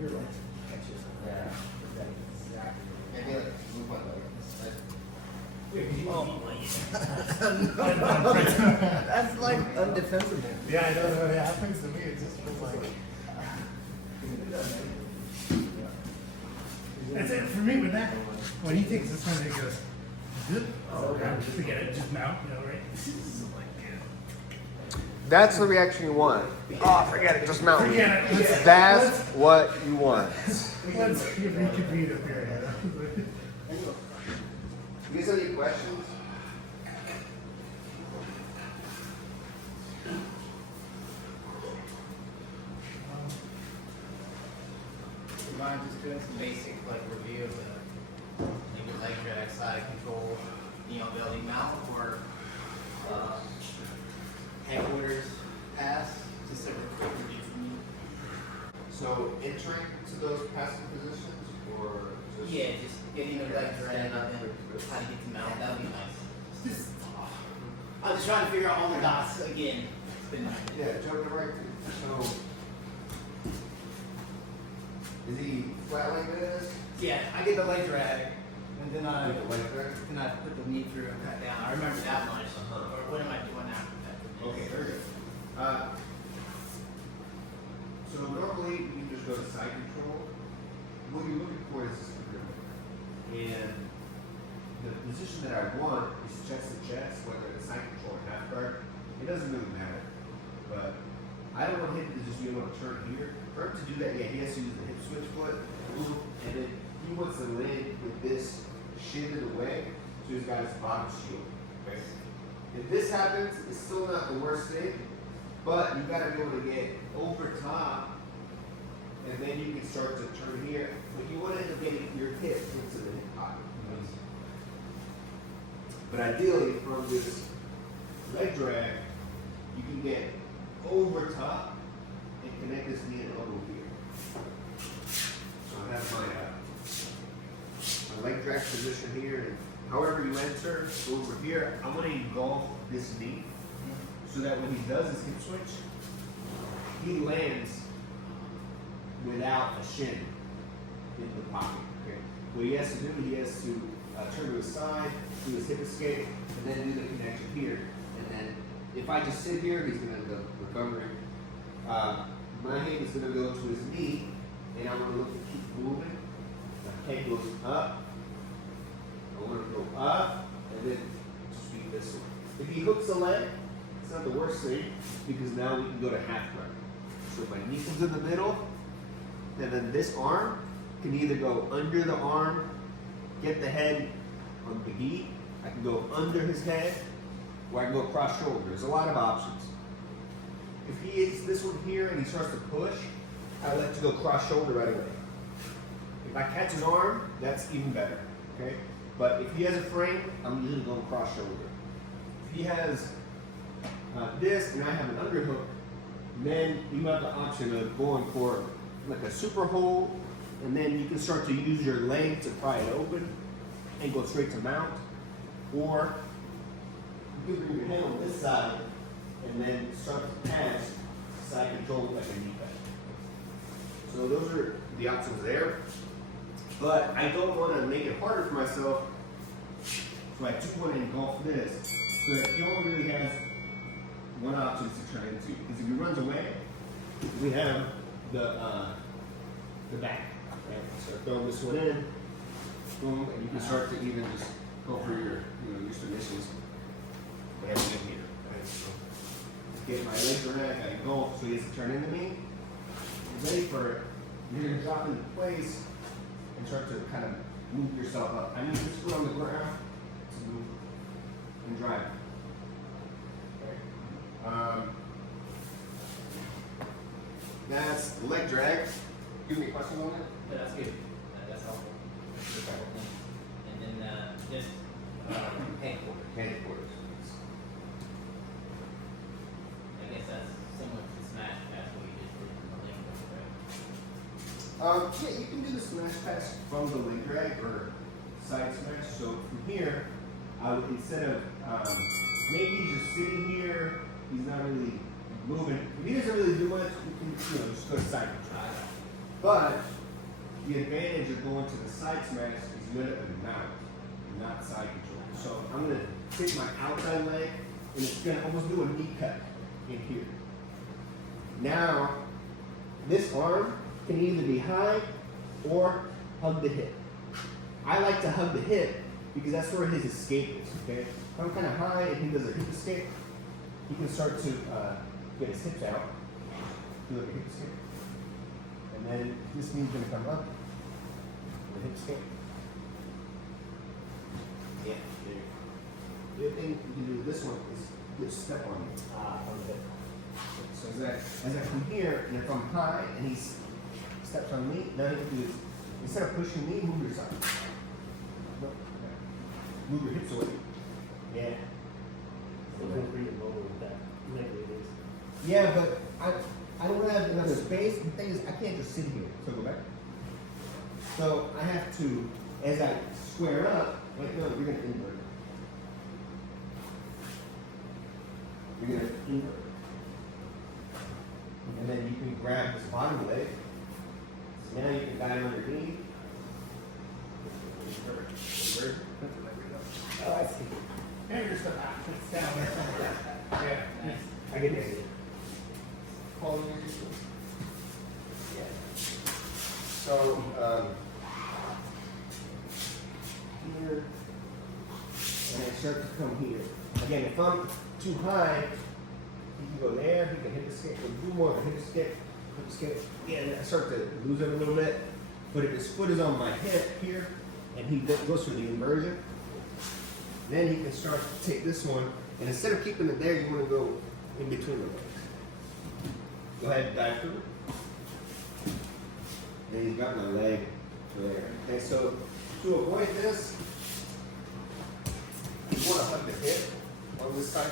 your legs catches. Yeah. Maybe like move my leg. Oh my That's like undefensible. Yeah, I know that it happens to me. It just feels like. That's it for me with that. When he takes this one, he goes, oh, forget it, just mount, you know, right? That's the reaction you want. Oh, forget it, just mount. Forget it. That's what you want. Let's reconvene up here. You guys have any questions? Do you mind just doing some basic like review of the leg drag, side control, belly mount, or headquarters pass? Just a quick review from you. So entering to those passive positions, or just Yeah, just getting the leg drag and how to get to mount. That would be nice. I was trying to figure out all the dots again. It's been yeah, jump the right. So is he flat like this? yeah, I get the leg drag, and then I With the leg drag? put the knee through and cut down. I remember that much. Or what am I doing after that? Okay, very good. So normally you just go to side control. What you're looking for is this agreement. And the position that I want is chest to chest, whether it's side control or half guard. It doesn't really matter. But I don't want him to just be able to turn here. For him to do that, yeah, he has to use the hip switch foot. And then he wants to land with this shifted away, so he's got his bottom shield. Okay? If this happens, it's still not the worst thing, but you got to be able to get over top, and then you can start to turn here. But you want to end up getting your hip into the hip pocket. But ideally, from this leg drag, you can get over top and connect this knee and elbow here. So that's my leg drag position here. And however you enter over here, I'm going to engulf this knee so that when he does his hip switch, he lands without a shin in the pocket. Okay? What he has to do, he has to turn to his side, do his hip escape, and then do the connection here. And then if I just sit here, he's going to end up recovering. My hand is going to go to his knee, and I want to look to keep moving. The head goes up. I want to go up, and then sweep this one. If he hooks the leg, it's not the worst thing, because now we can go to half guard. So if my knee comes in the middle, and then this arm can either go under the arm, get the head on the gi. I can go under his head, or I can go cross shoulder. There's a lot of options. If he hits this one here and he starts to push, I like to go cross shoulder right away. If I catch his arm, that's even better. Okay? But if he has a frame, I'm usually going cross shoulder. If he has this and I have an underhook, then you have the option of going for like a super hold, and then you can start to use your leg to pry it open and go straight to mount. Or you can bring your hand on this side and then start to pass side control like a knee pad. So those are the options there. But I don't want to make it harder for myself, so I just want to engulf this so that he only really has one option to turn into. Because if he runs away, we have the back. Right? So throw this one in, boom, and you can start to even just go for your submissions. Everything here. Right? So get my legs around, I engulf, so he has to turn into me. You're ready for it. You're going to drop into place and start to kind of move yourself up. I need this foot on the ground to move and drive. Okay. That's leg drag. Give me a question on that? But that's good. That's helpful. And then just headquarters. Headquarters. I guess that's similar to smash pass what you just did from the leg drag. Yeah, you can do the smash pass from the leg drag or side smash. So from here, I would, instead of maybe he's just sitting here, he's not really moving. If he doesn't really do much, we can just go to side control. But the advantage of going to the side smash is you're at the mount, not side control. So I'm gonna take my outside leg and it's gonna almost do a knee cut in here. Now, this arm can either be high or hug the hip. I like to hug the hip because that's where his escape is, okay? If I'm kind of high and he does a hip escape, he can start to get his hips out, do a hip escape. And then this knee's gonna come up, the hip escape. Yeah, there you go. The other thing you can do with this one is just step on it. On the hip. So as I come here, and if I'm high and he steps on me, now he can do this. Instead of pushing me, move your side. No, yeah. Move your hips away. Yeah. Yeah, but I don't have another space. The thing is, I can't just sit here. So go back. So I have to, as I square up, wait, no, you're going to invert. You're going to invert. And then you can grab this bottom leg. So now you can dive underneath. Invert. Invert. Oh, I see. Maybe just the back. It's down there. Yeah, nice. I get it. Calling your usual. Yeah. So, here, and I start to come here. Again, if I'm too high, he can go there, he can hip escape, do more of a hip escape. Again, I start to lose it a little bit. But if his foot is on my hip here, and he goes for the inversion, then he can start to take this one, and instead of keeping it there, you want to go in between the legs. Go ahead and dive through. Then he's got my leg there. Okay, so to avoid this, you want to hug the hip on this side.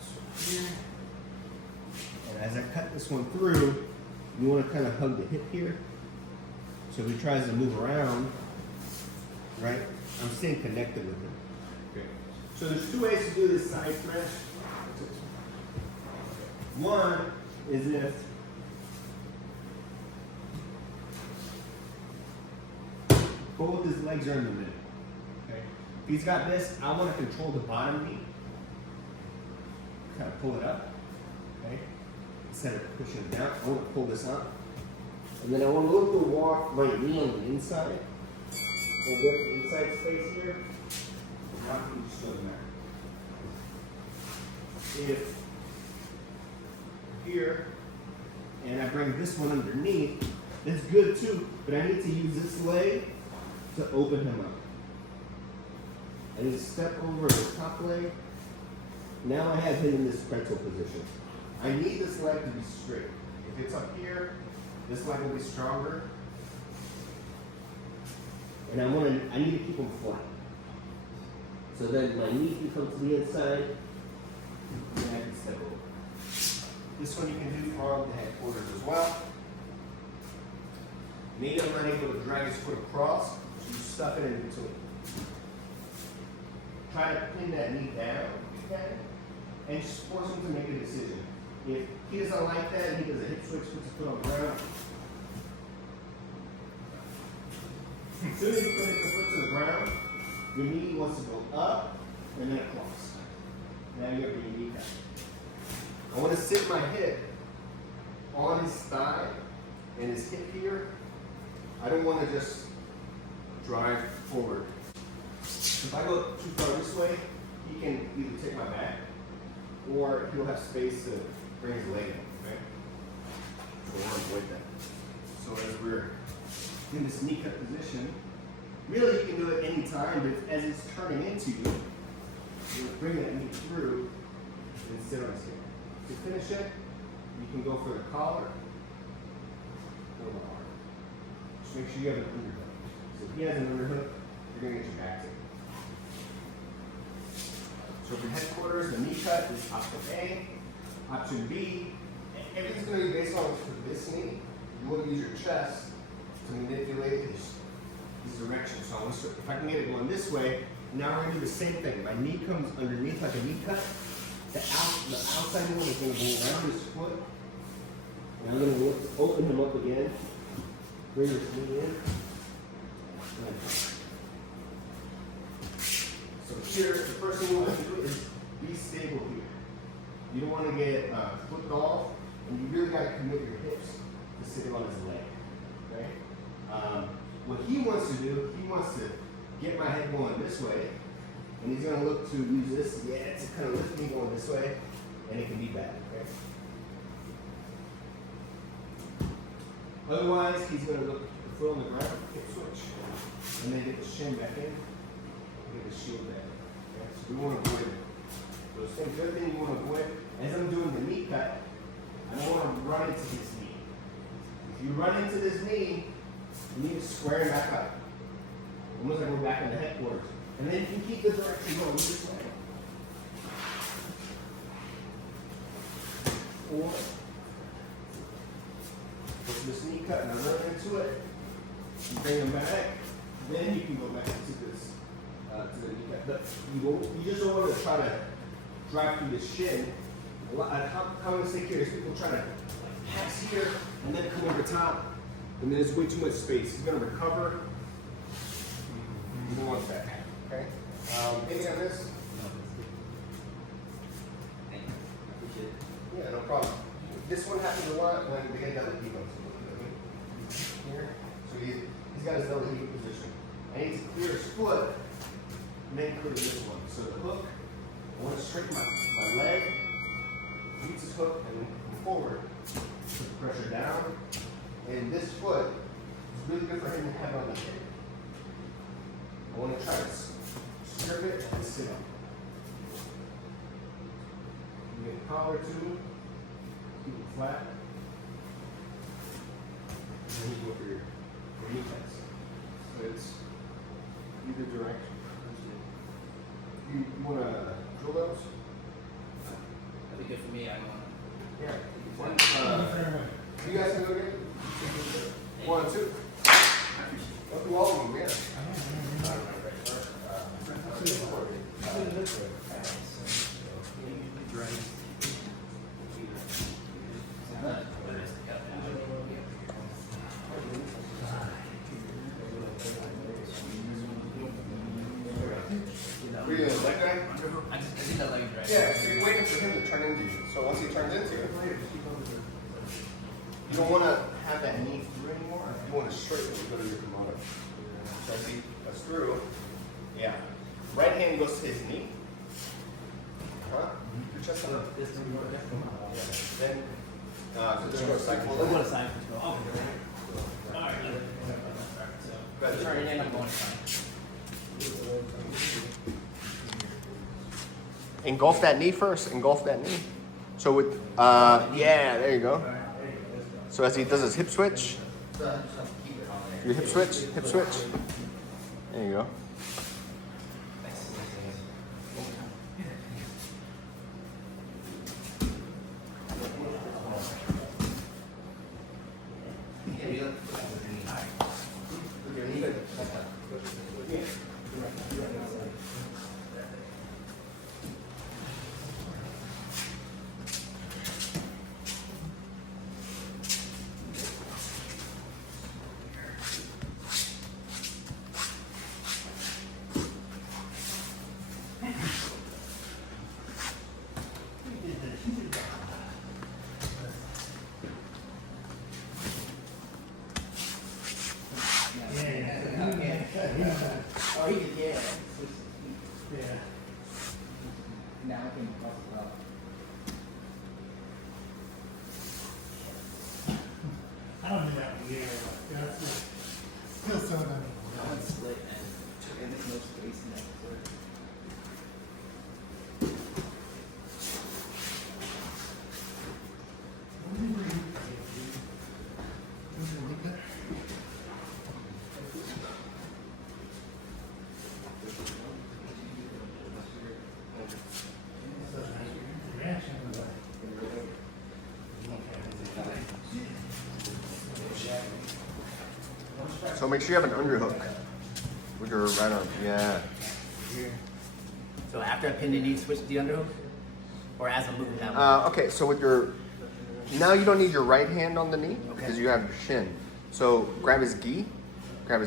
So here. And as I cut this one through, you want to kind of hug the hip here. So if he tries to move around, right, I'm staying connected with him. Okay. So there's two ways to do this side smash. One is if both his legs are in the middle. Okay. If he's got this, I want to control the bottom knee. Kind of pull it up. Okay. Instead of pushing it down, I want to pull this up. And then I want to look to walk my knee on the inside. We'll get the inside space here. Now you just go there. If here, and I bring this one underneath, that's good too, but I need to use this leg to open him up. I need to step over the top leg. Now I have him in this pretzel position. I need this leg to be straight. If it's up here, this leg will be stronger. And I need to keep them flat. So then my knee can come to the inside, and I can step over. This one you can do from the headquarters as well. Maybe I'm not able to drag his foot across, so you stuff it in between. Try to pin that knee down, okay? And just force him to make a decision. If he doesn't like that, and he does a hip switch, puts his foot on the ground. As soon as you put the foot to the ground, your knee wants to go up and then across. Now you have your knee down. I want to sit my hip on his thigh and his hip here. I don't want to just drive forward. If I go too far this way, he can either take my back or he'll have space to bring his leg in, okay? So I want to avoid that. So as we're in this knee cut position, really you can do it any time, but as it's turning into you, you bring that knee through and sit on his hip. To finish it, you can go for the collar or the arm. Just make sure you have an underhook. So if he has an underhook, you're going to get your back to it. So for headquarters, the knee cut is option A. Option B, everything's going to be based on this knee. You want to use your chest to manipulate his direction. So if I can get it going this way, now we're going to do the same thing. My knee comes underneath like a knee cut. The outside one is going to go around his foot. And I'm going to open him up again. Bring his knee in. So here, the first thing you want to do is be stable here. You don't want to get flipped off, and you really got to commit your hips to sit on his leg. Okay? What he wants to do, he wants to get my head going this way, and he's going to look to use this, to kind of lift me going this way, and it can be bad. Okay? Otherwise, he's going to look the foot on the ground, hip switch, and then get the shin back in, and get the shield back. Okay? So we want to avoid those things. The other thing you want to avoid, as I'm doing the knee cut, I don't want to run into this knee. If you run into this knee, you need to square it back up. Almost like we're back in the headquarters. And then you can keep the direction going this way. Or, with this knee cut and I run into it, you bring them back, then you can go back to this, to the knee cut. But you just don't want to try to drive through the shin. A common mistake here is people try to pass here and then come over top, and then it's way too much space. He's going to recover. You don't want that. Okay? Anything on this? Thank you. Appreciate it. Yeah, no problem. This one happens a lot when they get double devotes. Here. So he's got his double devote position. I need to clear his foot and then clear this one. So the hook, I want to straighten my leg, use his hook, and then come forward. Put the pressure down. And this foot is really good for him to have on the hip. I want to try to strip it and sit up. You get the collar too. Keep it flat. And then you go for your knee cuts. So it's either direction. You want to drill those? That'd be good for me. I don't want Yeah. You guys can go again? 1, 2. Go through all of them, yeah. Were you a leg guy? I did that leg drag. Yeah, so you're waiting for him to turn into you. So once he turns into you, you don't want to have that knee through anymore. You want to straighten when you go to your Komodo. So as he goes through, yeah. Right hand goes to his knee. Huh? Your chest up. This one, Yeah. Then, so just go side we'll forward. go to side control. Oh, all right. So, turn it in, I'm going side. Engulf that knee first. Engulf that knee. So with, yeah, there you go. So as he does his hip switch, your hip switch, there you go. Oh, he did, yeah. Yeah. Now I can bust it up. I don't do that one either. Yeah, it's just, feels so nice. That one's slit and there's no space in that foot. So make sure you have an underhook with your right arm. Yeah. So after I pin the knee, switch to the underhook? Or as I'm moving that way? Okay, so with your, now you don't need your right hand on the knee because you have your shin. So grab his gi, a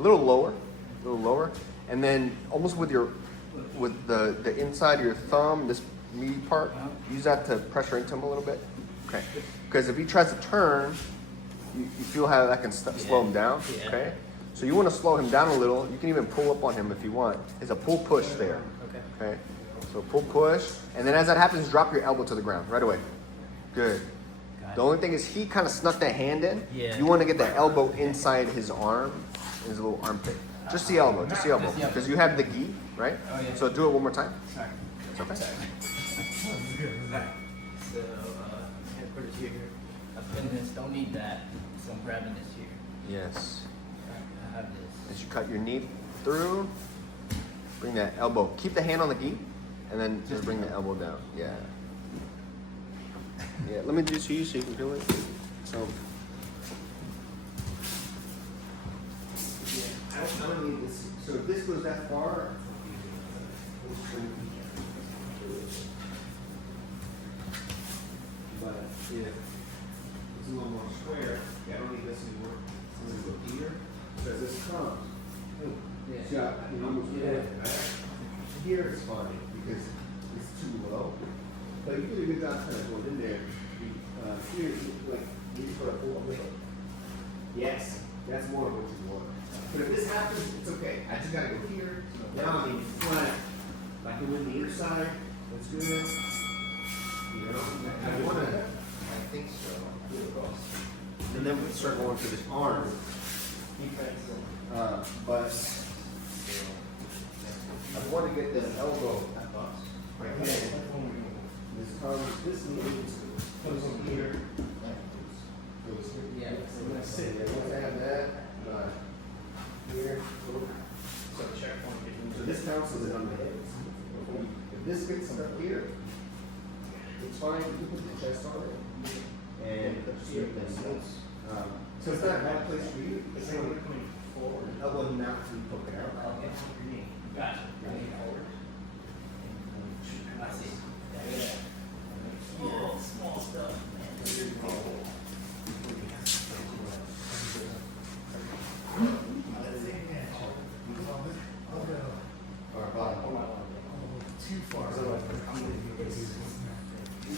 little lower, and then almost with the inside of your thumb, this meaty part, use that to pressure into him a little bit. Okay, because if he tries to turn, you feel how that can slow him down. Okay, so you want to slow him down a little. You can even pull up on him if you want. It's a pull push there. Okay, so pull push, and then as that happens, drop your elbow to the ground right away. Good. The only thing is he kind of snuck that hand in. You want to get the elbow inside his arm, his little armpit. Just the elbow, because you have the gi, right? So do it one more time. Sorry. It's okay. So, headquarters here. I've been this, don't need that. So I'm grabbing this here. Yes. I have this. As you cut your knee through, bring that elbow. Keep the hand on the gi, and then just bring the elbow down. Yeah. Yeah. Let me do so you can do it. So. I don't need this. So if this goes that far, but if it's a little more square, I don't need this anymore. I'm gonna go here. So as this comes, you almost here it's fine because it's too low. But you did a good job kind of going in there. Here, like you put a full weight. Yes, that's more of what you want. But if this happens, it's okay. I just gotta go here, now I'm in front. Like it went the other side, that's good. You know, I wanna, I think so. and then we start going for this arm. But I wanna get this elbow right here. This comes, this knee comes from here. Goes Yeah. sit there. Once I have that, here. So this counts as an unhinged. If this gets stuck here, it's fine. You can put the chest on it, and see if this is. So it's not a bad place for you. It's not coming forward. Elbow not to poke it out. Gotcha. I see. Oh, small stuff. Too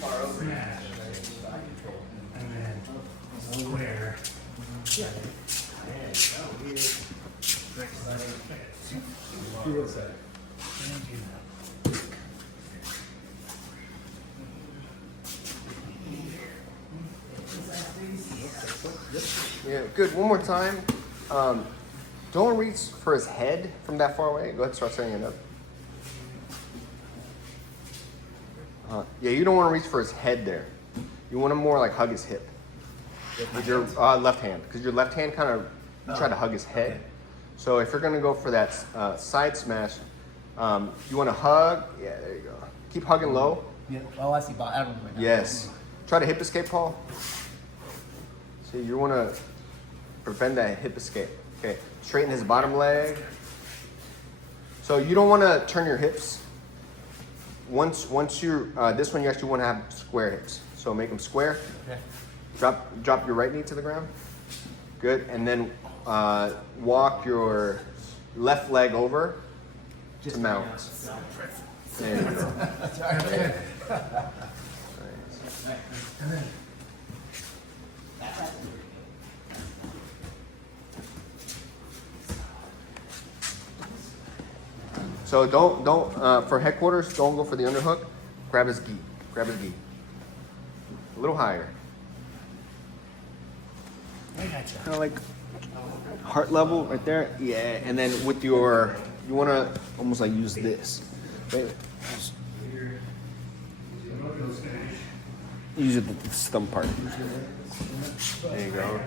far. Smash. And then square. Yeah, good. One more time. Don't reach for his head from that far away. Go ahead and start setting it up. Yeah, you don't want to reach for his head there. You want to more like hug his hip with your left hand, because your left hand kind of try to hug his head. So if you're going to go for that side smash, you want to hug. Yeah, there you go. Keep hugging low. Yeah. Oh, I see. I don't know. Yes. Try to hip escape, Paul. See, you want to prevent that hip escape. Okay. Straighten his bottom leg. So you don't want to turn your hips. Once you're this one, you actually want to have square hips. So make them square. Okay. Drop your right knee to the ground. Good. And then walk your left leg over to mount. There you go. Nice. And then So don't for headquarters, don't go for the underhook. Grab his gi. Grab his gi. A little higher. I gotcha. Kind of like heart level right there. Yeah, and then with your, you want to almost like use this. Wait. Use it the thumb part. There you go.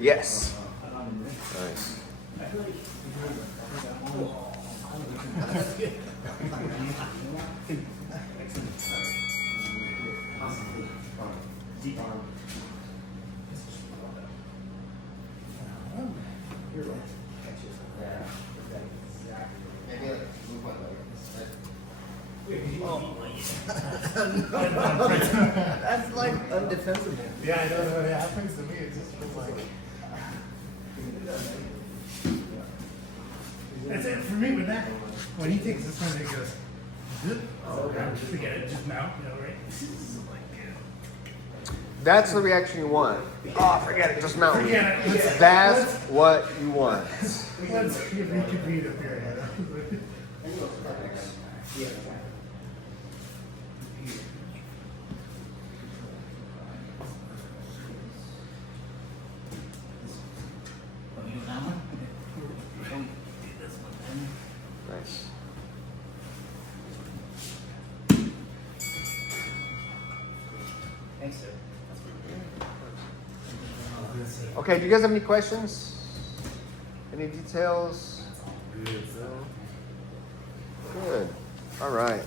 Yes. Nice. Maybe like move one leg. Oh, That's like undefensible. Yeah, I don't know. It happens to me. It just feels like. That's it for me with that. When he takes this one, he goes, forget it, just mount, you know, right? That's the reaction you want. Oh, forget it. Just mount. Forget it. That's what you want. Let's reconvene up here. Want me to do that one? Nice. Thanks, sir. Okay, do you guys have any questions? Any details? Good. All right.